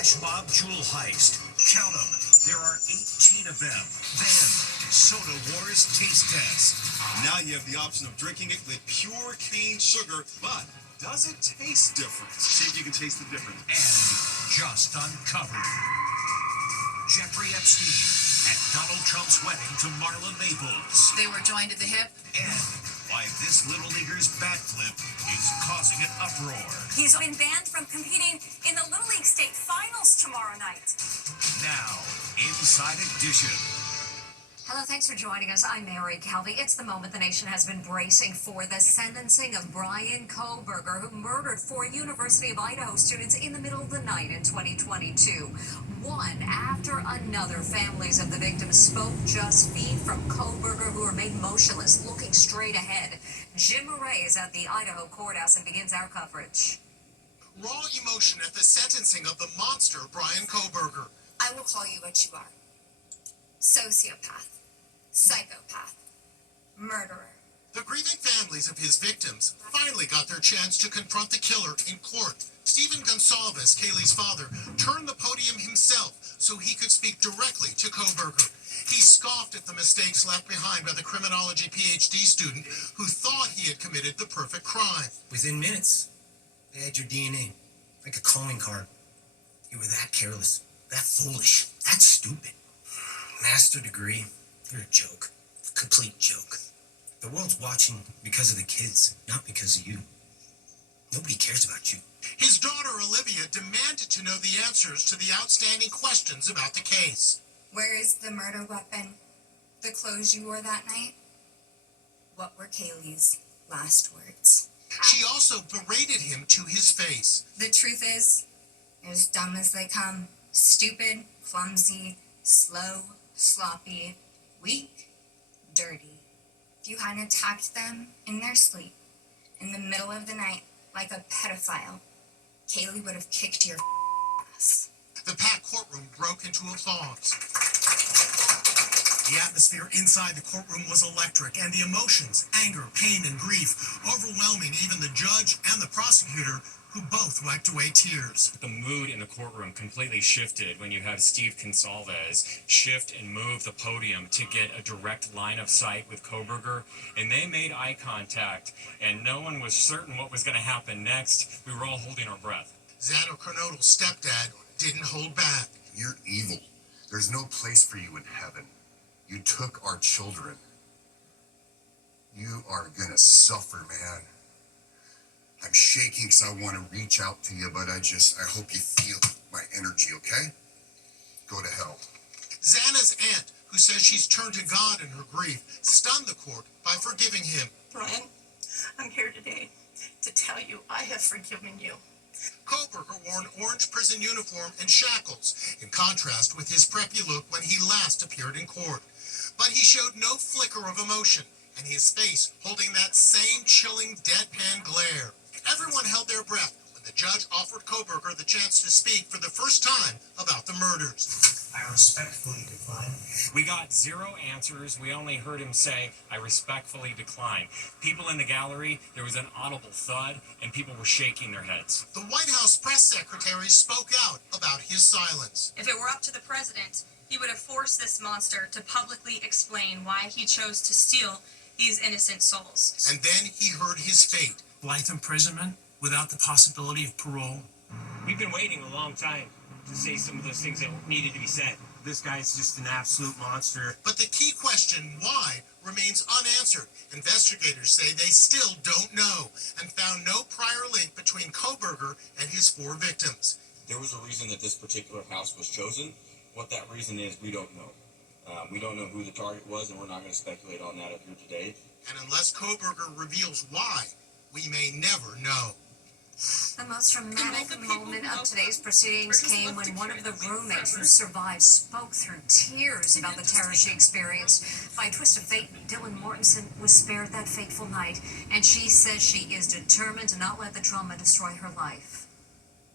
Flash mob jewel heist. Count them. There are 18 of them. Then, Soda Wars taste test. Now you have the option of drinking it with pure cane sugar, but does it taste different? See if you can taste the difference. And just uncovered. Jeffrey Epstein at Donald Trump's wedding to Marla Maples. They were joined at the hip. And why this Little Leaguer's backflip is causing an uproar. He's been banned from competing in the Little League State Finals tomorrow night. Now, Inside Edition. Hello, thanks for joining us. I'm Mary Calvi. It's the moment the nation has been bracing for, the sentencing of Bryan Kohberger, who murdered 4 University of Idaho students in the middle of the night in 2022. One after another, families of the victims spoke just feet from Kohberger, who remained motionless, looking straight ahead. Jim Murray is at the Idaho courthouse and begins our coverage. Raw emotion at the sentencing of the monster Bryan Kohberger. I will call you what you are. Sociopath. Psychopath. Murderer. The grieving families of his victims finally got their chance to confront the killer in court. Stephen Gonsalves, Kaylee's father, turned the podium himself so he could speak directly to Kohberger. He scoffed at the mistakes left behind by the criminology PhD student who thought he had committed the perfect crime. Within minutes, they had your DNA, like a calling card. You were that careless, that foolish, that stupid. Master degree, you're a joke, a complete joke. The world's watching because of the kids, not because of you. Nobody cares about you. His daughter Olivia demanded to know the answers to the outstanding questions about the case. Where is the murder weapon? The clothes you wore that night? What were Kaylee's last words? She also berated him to his face. The truth is, you're as dumb as they come. Stupid, clumsy, slow, sloppy, weak, dirty. If you hadn't attacked them in their sleep, in the middle of the night, like a pedophile, Kaylee would have kicked your ass. The packed courtroom broke into applause. The atmosphere inside the courtroom was electric, and the emotions, anger, pain, and grief, overwhelming even the judge and the prosecutor, who both wiped away tears. The mood in the courtroom completely shifted when you had Steve Gonsalves shift and move the podium to get a direct line of sight with Kohberger, and they made eye contact, and no one was certain what was going to happen next. We were all holding our breath. Xander Kernodle's stepdad didn't hold back. You're evil. There's no place for you in heaven. You took our children. You are gonna suffer, man. I'm shaking because I want to reach out to you, but I hope you feel my energy, okay? Go to hell. Xana's aunt, who says she's turned to God in her grief, stunned the court by forgiving him. Bryan, I'm here today to tell you I have forgiven you. Kohberger wore an orange prison uniform and shackles, in contrast with his preppy look when he last appeared in court. But he showed no flicker of emotion, and his face holding that same chilling deadpan glare. Everyone held their breath when the judge offered Kohberger the chance to speak for the first time about the murders. I respectfully decline. We got 0 answers. We only heard him say, "I respectfully decline." People in the gallery, there was an audible thud, and people were shaking their heads. The White House press secretary spoke out about his silence. If it were up to the president, he would have forced this monster to publicly explain why he chose to steal these innocent souls. And then he heard his fate. Life imprisonment without the possibility of parole. We've been waiting a long time to say some of those things that needed to be said. This guy's just an absolute monster. But the key question, why, remains unanswered. Investigators say they still don't know and found no prior link between Kohberger and his 4 victims. There was a reason that this particular house was chosen. What that reason is, we don't know. We don't know who the target was, and we're not going to speculate on that up here today. And unless Kohberger reveals why, we may never know. The most dramatic moment of today's proceedings came when one of the roommates who survived spoke through tears about the terror she experienced. By a twist of fate, Dylan Mortensen was spared that fateful night, and she says she is determined to not let the trauma destroy her life.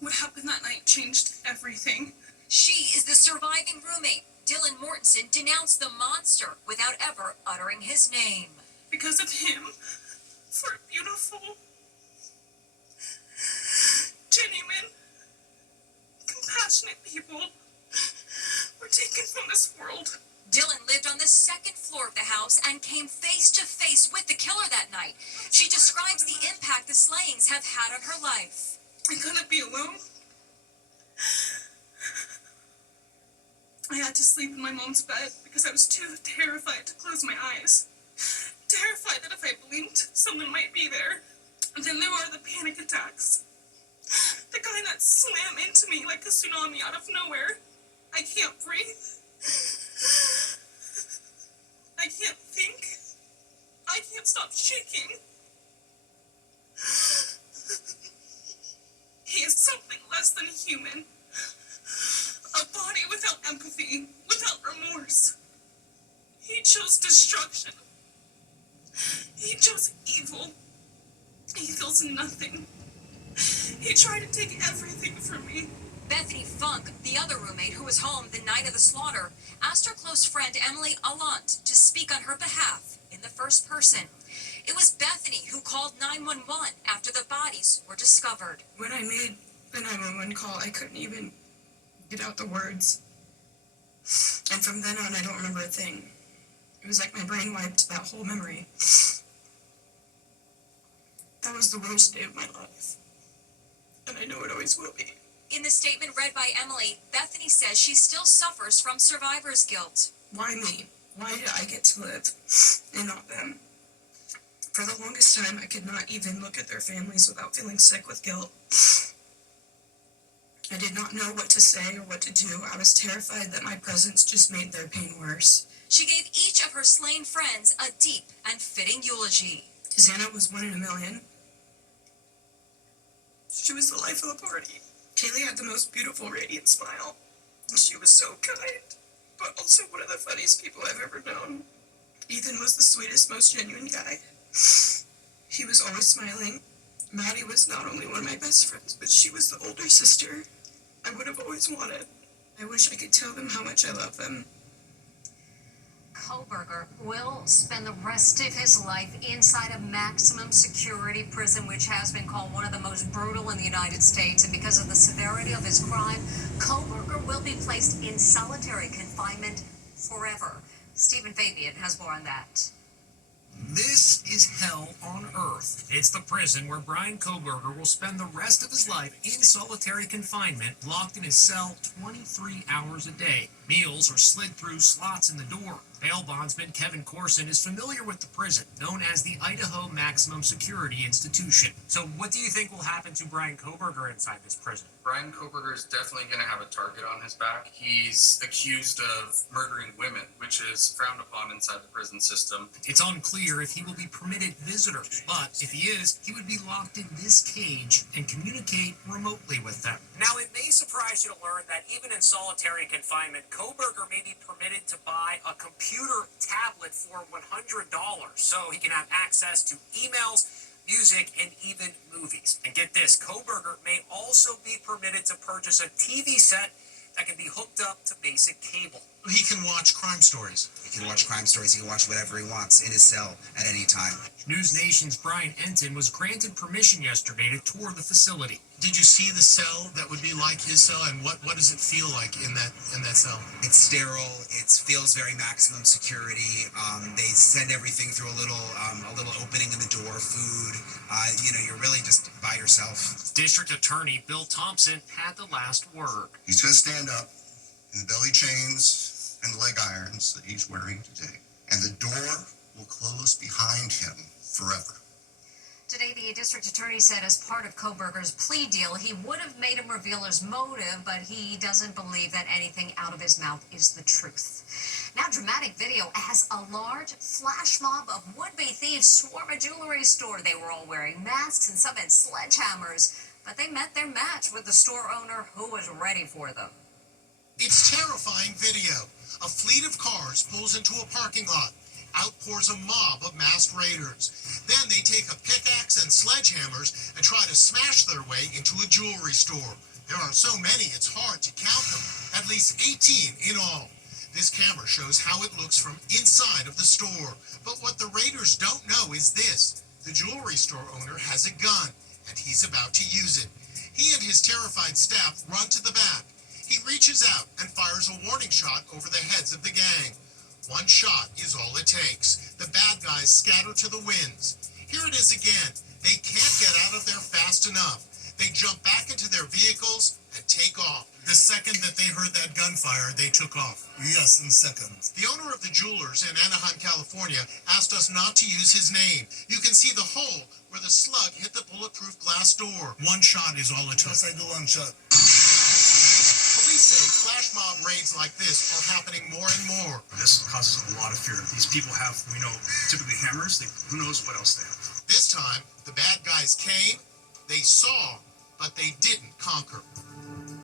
What happened that night changed everything. She is the surviving roommate. Dylan Mortensen denounced the monster without ever uttering his name. Because of him, for a beautiful, genuine, compassionate compassionate people were taken from this world. Dylan lived on the second floor of the house and came face to face with the killer that night. She describes the impact the slayings have had on her life. I couldn't be alone. I had to sleep in my mom's bed because I was too terrified to close my eyes. Terrified that if I blinked, someone might be there. And then there were the panic attacks. The guy that slammed into me like a tsunami out of nowhere. I can't breathe. I can't think. I can't stop shaking. He is something less than human. A body without empathy, without remorse. He chose destruction. He chose evil. He feels nothing. He tried to take everything from me. Bethany Funk, the other roommate who was home the night of the slaughter, asked her close friend Emily Allant to speak on her behalf in the first person. It was Bethany who called 911 after the bodies were discovered. When I made the 911 call, I couldn't even get out the words. And from then on, I don't remember a thing. It was like my brain wiped that whole memory. That was the worst day of my life. And I know it always will be. In the statement read by Emily, Bethany says she still suffers from survivor's guilt. Why me? Why did I get to live and not them? For the longest time, I could not even look at their families without feeling sick with guilt. I did not know what to say or what to do. I was terrified that my presence just made their pain worse. She gave each of her slain friends a deep and fitting eulogy. Xana was 1 in a million. She was the life of the party. Kaylee had the most beautiful, radiant smile. She was so kind, but also one of the funniest people I've ever known. Ethan was the sweetest, most genuine guy. He was always smiling. Maddie was not only one of my best friends, but she was the older sister I would have always wanted. I wish I could tell them how much I love them. Kohberger will spend the rest of his life inside a maximum security prison, which has been called one of the most brutal in the United States. And because of the severity of his crime, Kohberger will be placed in solitary confinement forever. Stephen Fabian has more on that. This is hell on earth. It's the prison where Bryan Kohberger will spend the rest of his life in solitary confinement, locked in his cell 23 hours a day. Meals are slid through slots in the door. Bail bondsman Kevin Corson is familiar with the prison, known as the Idaho Maximum Security Institution. So what do you think will happen to Bryan Kohberger inside this prison? Bryan Kohberger is definitely going to have a target on his back. He's accused of murdering women, which is frowned upon inside the prison system. It's unclear if he will be permitted visitors, but if he is, he would be locked in this cage and communicate remotely with them. Now, it may surprise you to learn that even in solitary confinement, Kohberger may be permitted to buy a computer tablet for $100 so he can have access to emails, music, and even movies. And get this, Kohberger may also be permitted to purchase a TV set that can be hooked up to basic cable. He can watch crime stories. He can watch crime stories. He can watch whatever he wants in his cell at any time. News Nation's Brian Enton was granted permission yesterday to tour the facility. Did you see the cell that would be like his cell, and what does it feel like in that cell? It's sterile. It feels very maximum security. They send everything through a little opening in the door. Food. You're really just by yourself. District Attorney Bill Thompson had the last word. He's going to stand up in the belly chains and leg irons that he's wearing today, and the door will close behind him forever. Today, the district attorney said as part of Kohberger's plea deal, he would have made him reveal his motive, but he doesn't believe that anything out of his mouth is the truth. Now, dramatic video as a large flash mob of would-be thieves swarm a jewelry store. They were all wearing masks and some had sledgehammers, but they met their match with the store owner who was ready for them. It's terrifying video. A fleet of cars pulls into a parking lot. Out pours a mob of masked raiders. Then they take a pickaxe and sledgehammers and try to smash their way into a jewelry store. There are so many, it's hard to count them. At least 18 in all. This camera shows how it looks from inside of the store. But what the raiders don't know is this. The jewelry store owner has a gun, and he's about to use it. He and his terrified staff run to the back. reaches out and fires a warning shot over the heads of the gang. One shot is all it takes. The bad guys scatter to the winds. Here it is again. They can't get out of there fast enough. They jump back into their vehicles and take off. The second that they heard that gunfire, they took off. Yes, in seconds. The owner of the jewelers in Anaheim, California, asked us not to use his name. You can see the hole where the slug hit the bulletproof glass door. One shot is all it took. Yes, I do one shot. Police say flash mob raids like this are happening more and more. This causes a lot of fear. These people have, we know, typically hammers. Who knows what else they have. This time, the bad guys came, they saw, but they didn't conquer.